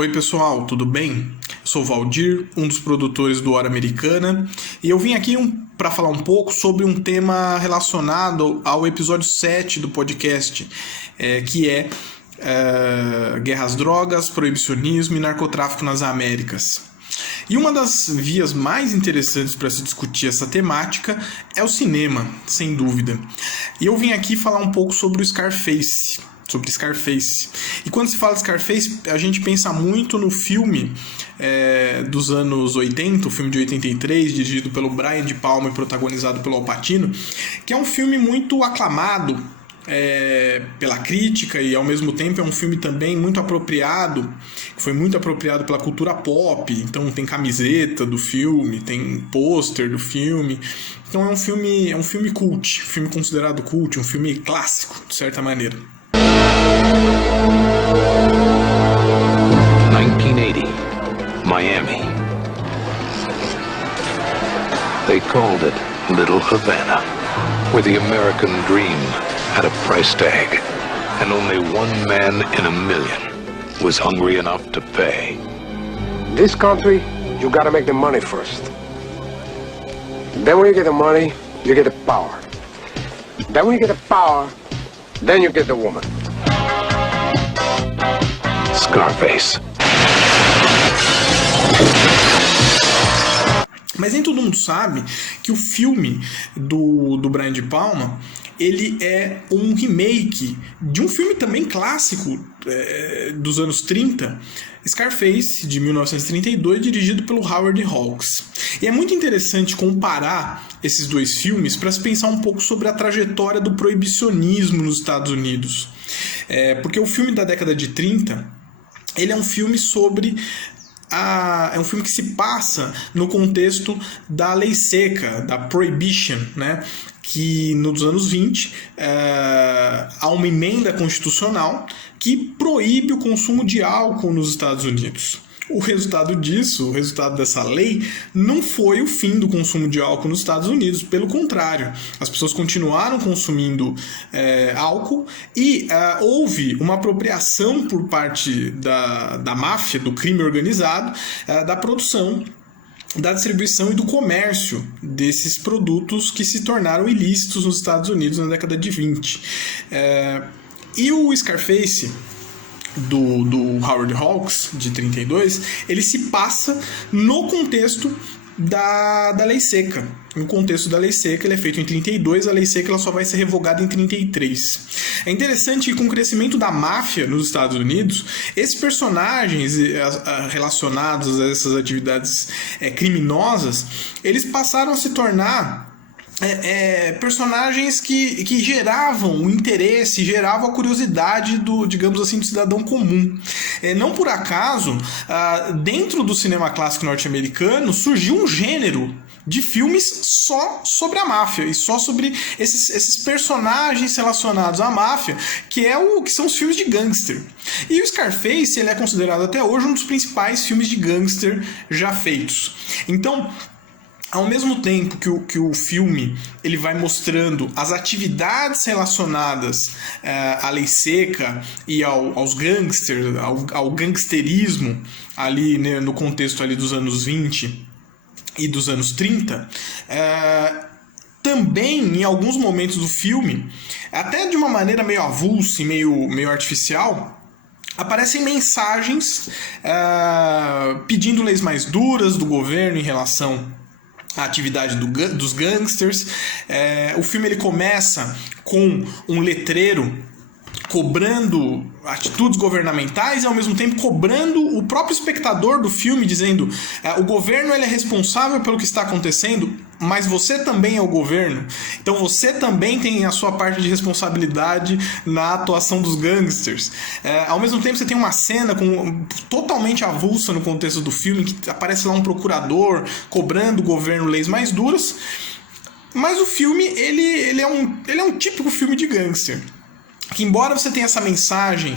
Oi pessoal, tudo bem? Sou Valdir, um dos produtores do Hora Americana, e eu vim aqui para falar um pouco sobre um tema relacionado ao episódio 7 do podcast, que é Guerra às Drogas, Proibicionismo e Narcotráfico nas Américas. E uma das vias mais interessantes para se discutir essa temática é o cinema, sem dúvida. E eu vim aqui falar um pouco sobre o Scarface. E quando se fala de Scarface, a gente pensa muito no filme dos anos 80, o filme de 83, dirigido pelo Brian De Palma e protagonizado pelo Al Pacino, que é um filme muito aclamado pela crítica e ao mesmo tempo é um filme também muito apropriado, foi muito apropriado pela cultura pop. Então tem camiseta do filme, tem pôster do filme. Então é um filme cult, um filme considerado cult, um filme clássico, de certa maneira. 1980, Miami. They called it Little Havana, where the American dream had a price tag, and only one man in a million was hungry enough to pay. This country, you gotta make the money first. Then when you get the money, you get the power. Then when you get the power, then you get the woman. Scarface. Mas nem todo mundo sabe que o filme do Brian De Palma, ele é um remake de um filme também clássico dos anos 30, Scarface, de 1932, dirigido pelo Howard Hawks. E é muito interessante comparar esses dois filmes para se pensar um pouco sobre a trajetória do proibicionismo nos Estados Unidos. Porque o filme da década de 30, ele é um filme sobre... é um filme que se passa no contexto da lei seca, da Prohibition, né? Que nos anos 20 há uma emenda constitucional que proíbe o consumo de álcool nos Estados Unidos. O resultado disso, o resultado dessa lei, não foi o fim do consumo de álcool nos Estados Unidos. Pelo contrário, as pessoas continuaram consumindo álcool e houve uma apropriação por parte da máfia, do crime organizado, da produção, da distribuição e do comércio desses produtos que se tornaram ilícitos nos Estados Unidos na década de 20. E o Scarface do Howard Hawks, de 32, ele se passa no contexto da lei seca. No contexto da lei seca, ele é feito em 32, a lei seca ela só vai ser revogada em 33. É interessante que com o crescimento da máfia nos Estados Unidos, esses personagens relacionados a essas atividades criminosas, eles passaram a se tornar personagens que geravam o interesse, geravam a curiosidade do, digamos assim, do cidadão comum. Não por acaso, dentro do cinema clássico norte-americano, surgiu um gênero de filmes só sobre a máfia e só sobre esses personagens relacionados à máfia, que são os filmes de gangster. E o Scarface ele é considerado até hoje um dos principais filmes de gangster já feitos. Então, ao mesmo tempo que o filme ele vai mostrando as atividades relacionadas à lei seca e aos gangsters, ao gangsterismo ali, né, no contexto ali dos anos 20 e dos anos 30, também em alguns momentos do filme, até de uma maneira meio avulsa e meio artificial, aparecem mensagens pedindo leis mais duras do governo em relação a atividade dos gangsters. O filme ele começa com um letreiro cobrando atitudes governamentais e ao mesmo tempo cobrando o próprio espectador do filme, dizendo o governo ele é responsável pelo que está acontecendo, mas você também é o governo, então você também tem a sua parte de responsabilidade na atuação dos gangsters. Ao mesmo tempo você tem uma cena totalmente avulsa no contexto do filme, que aparece lá um procurador cobrando o governo leis mais duras, mas o filme ele é um típico filme de gangster, que embora você tenha essa mensagem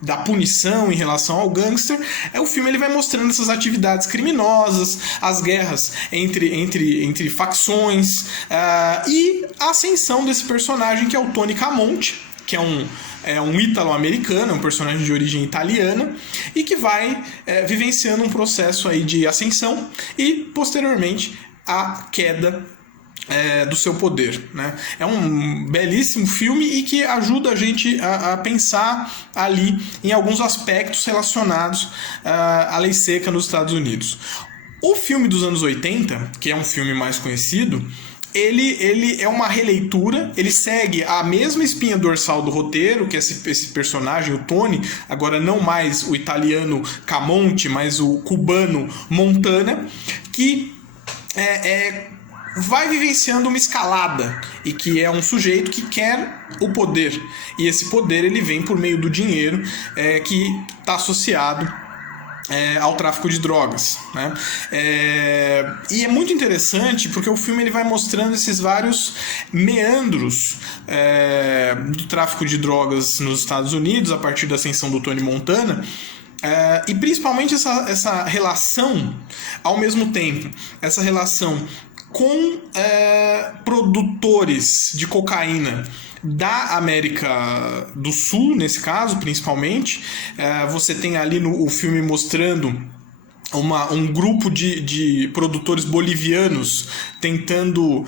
da punição em relação ao gangster, o filme ele vai mostrando essas atividades criminosas, as guerras entre facções, e a ascensão desse personagem que é o Tony Camonte, que é um ítalo-americano, um personagem de origem italiana, e que vai vivenciando um processo aí de ascensão e, posteriormente, a queda do seu poder, né? É um belíssimo filme e que ajuda a gente a pensar ali em alguns aspectos relacionados à lei seca nos Estados Unidos. O filme dos anos 80, que é um filme mais conhecido, ele é uma releitura, ele segue a mesma espinha dorsal do roteiro, que é esse personagem, o Tony, agora não mais o italiano Camonte, mas o cubano Montana, que vai vivenciando uma escalada, e que é um sujeito que quer o poder, e esse poder ele vem por meio do dinheiro que está associado ao tráfico de drogas, né? E é muito interessante porque o filme ele vai mostrando esses vários meandros do tráfico de drogas nos Estados Unidos a partir da ascensão do Tony Montana. E principalmente essa relação, ao mesmo tempo, essa relação com produtores de cocaína da América do Sul, nesse caso, principalmente. Você tem ali o filme mostrando um grupo de produtores bolivianos tentando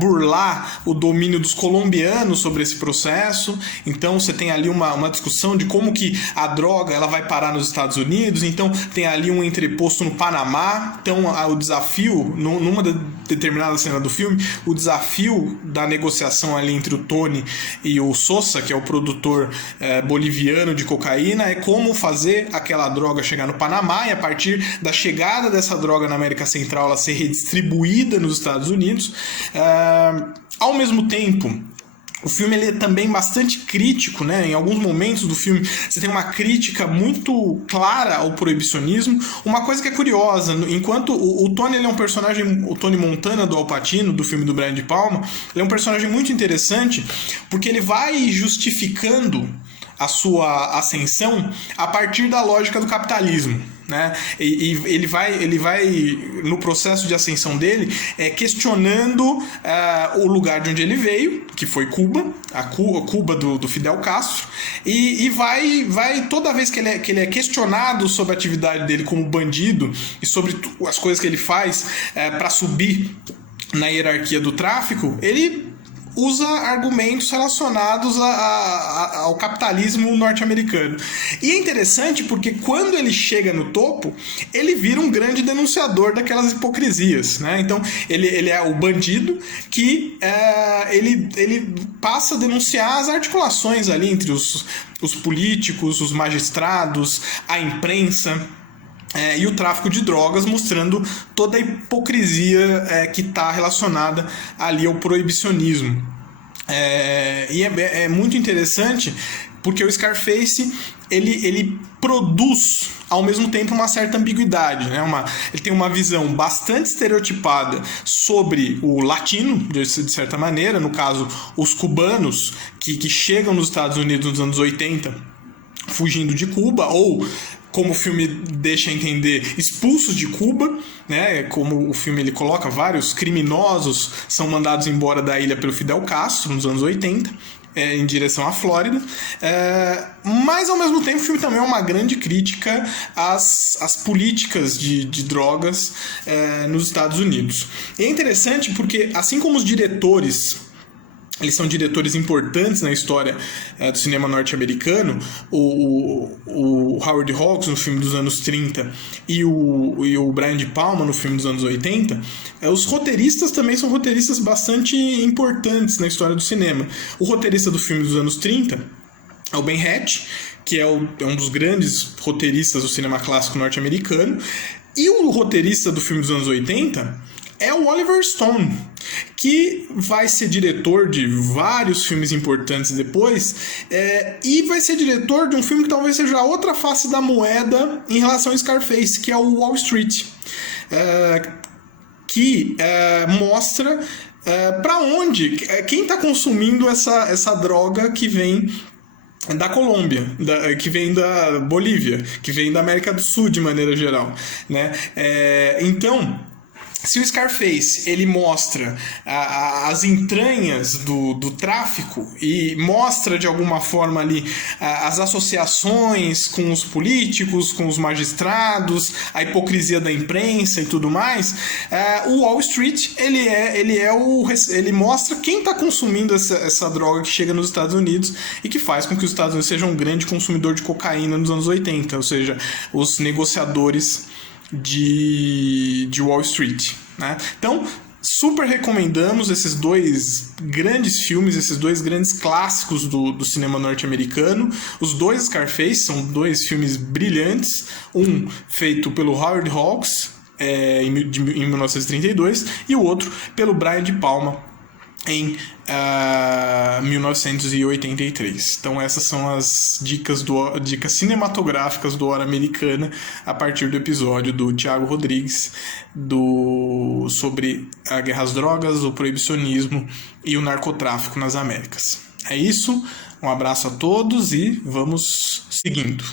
burlar o domínio dos colombianos sobre esse processo. Então você tem ali uma discussão de como que a droga ela vai parar nos Estados Unidos. Então tem ali um entreposto no Panamá. Então o desafio, numa determinada cena do filme, o desafio da negociação ali entre o Tony e o Sosa, que é o produtor boliviano de cocaína, é como fazer aquela droga chegar no Panamá e a partir da chegada dessa droga na América Central ela ser redistribuída nos Estados Unidos. Ao mesmo tempo, o filme ele é também bastante crítico, né? Em alguns momentos do filme você tem uma crítica muito clara ao proibicionismo. Uma coisa que é curiosa, enquanto o Tony ele é um personagem, o Tony Montana do Al Pacino, do filme do Brian De Palma, ele é um personagem muito interessante porque ele vai justificando a sua ascensão a partir da lógica do capitalismo, né? E ele vai no processo de ascensão dele questionando o lugar de onde ele veio, que foi Cuba, a Cuba do Fidel Castro, e vai toda vez que ele é questionado sobre a atividade dele como bandido e sobre as coisas que ele faz para subir na hierarquia do tráfico, ele usa argumentos relacionados ao capitalismo norte-americano. E é interessante porque quando ele chega no topo, ele vira um grande denunciador daquelas hipocrisias, né? Então ele é o bandido que ele passa a denunciar as articulações ali entre os políticos, os magistrados, a imprensa, e o tráfico de drogas, mostrando toda a hipocrisia que está relacionada ali ao proibicionismo. E é muito interessante porque o Scarface ele produz ao mesmo tempo uma certa ambiguidade, né? Ele tem uma visão bastante estereotipada sobre o latino, de certa maneira, no caso os cubanos que chegam nos Estados Unidos nos anos 80 fugindo de Cuba, ou como o filme deixa entender, expulsos de Cuba, né? Como o filme ele coloca, vários criminosos são mandados embora da ilha pelo Fidel Castro nos anos 80, em direção à Flórida. Mas ao mesmo tempo o filme também é uma grande crítica às políticas de drogas nos Estados Unidos. E é interessante porque, assim como os diretores eles são diretores importantes na história do cinema norte-americano, o Howard Hawks no filme dos anos 30 e o Brian De Palma no filme dos anos 80, os roteiristas também são roteiristas bastante importantes na história do cinema. O roteirista do filme dos anos 30 é o Ben Hecht, que é um dos grandes roteiristas do cinema clássico norte-americano, e o roteirista do filme dos anos 80 é o Oliver Stone, que vai ser diretor de vários filmes importantes depois, e vai ser diretor de um filme que talvez seja a outra face da moeda em relação ao Scarface, que é o Wall Street, que mostra para onde, quem está consumindo essa droga que vem da Colômbia, que vem da Bolívia, que vem da América do Sul de maneira geral, né? Então se o Scarface ele mostra as entranhas do tráfico e mostra de alguma forma ali as associações com os políticos, com os magistrados, a hipocrisia da imprensa e tudo mais, o Wall Street ele mostra quem está consumindo essa droga que chega nos Estados Unidos e que faz com que os Estados Unidos sejam um grande consumidor de cocaína nos anos 80, ou seja, os negociadores de Wall Street, né? Então, super recomendamos esses dois grandes filmes, esses dois grandes clássicos do cinema norte-americano. Os dois Scarface são dois filmes brilhantes, um feito pelo Howard Hawks em 1932 e o outro pelo Brian De Palma em 1983. Então essas são as dicas cinematográficas do Hora Americana a partir do episódio do Thiago Rodrigues sobre a guerra às drogas, o proibicionismo e o narcotráfico nas Américas. É isso, um abraço a todos e vamos seguindo.